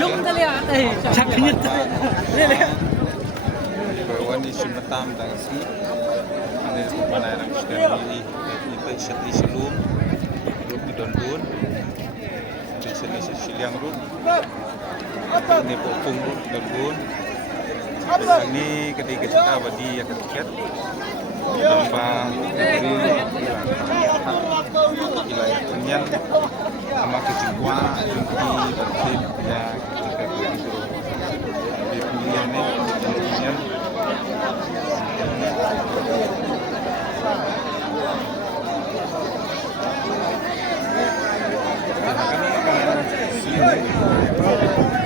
Jom tali ate, sakit. Kawan di Sumatang Tangsi, ada pemandangan sekali itu seti selum, rum di Dondun, di sini Siliang rum, ini popung rum Dondun. Ini ketika kita badi ya ketiket, tambah wilayah Kenyan, sama kecingwa, jumpi berkit ya ketika begitu di pilihan ini.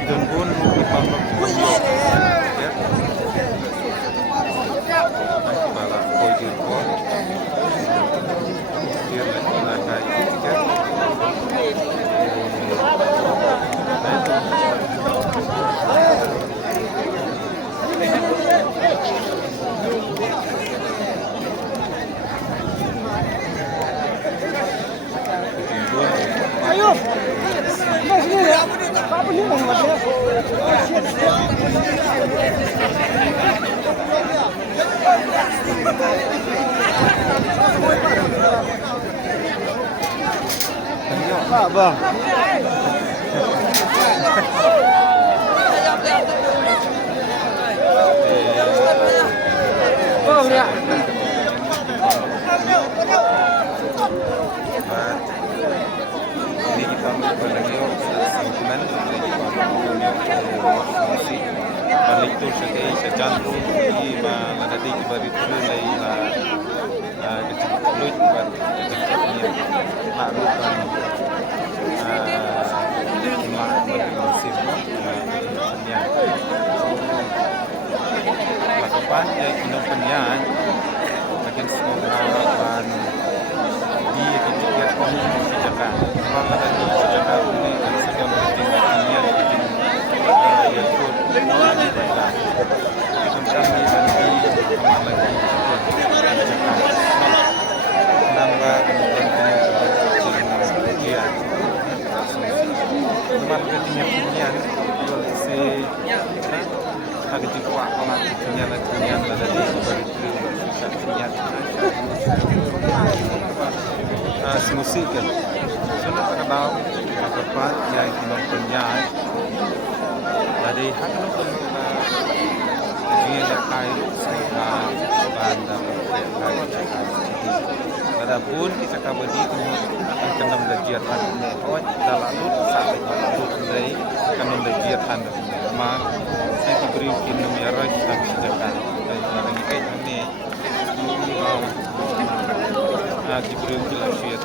Dan pun bala koi koi dia lagi Ayo, masih ya. Apa ni mau macam? Apa? Oh, ya. Ini kita mengenai sentimen masih balik tu sejantu di mana di bari tu lagi kecil buat kecilnya lakukan musim yang lakukan yang inovasian makin semua di kecil komunikasi Jakarta. Kalau ada di Jakarta ini segala pertimbangannya yang pun baiklah. Tentang ini aman lagi nambah kemudian teman ketinggian si ada di kuat kalau ketinggian ada di balik ketinggian musik kan semua terkenal apa yang kita dari hati pun dia nak kait bandar adapun kita kabadi kenam kegiatan oh dalam sampai lalu dari kenam kegiatan mak saya diberi kinum ya roh dan sejakan dan ini diberi kelasnya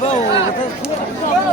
Go!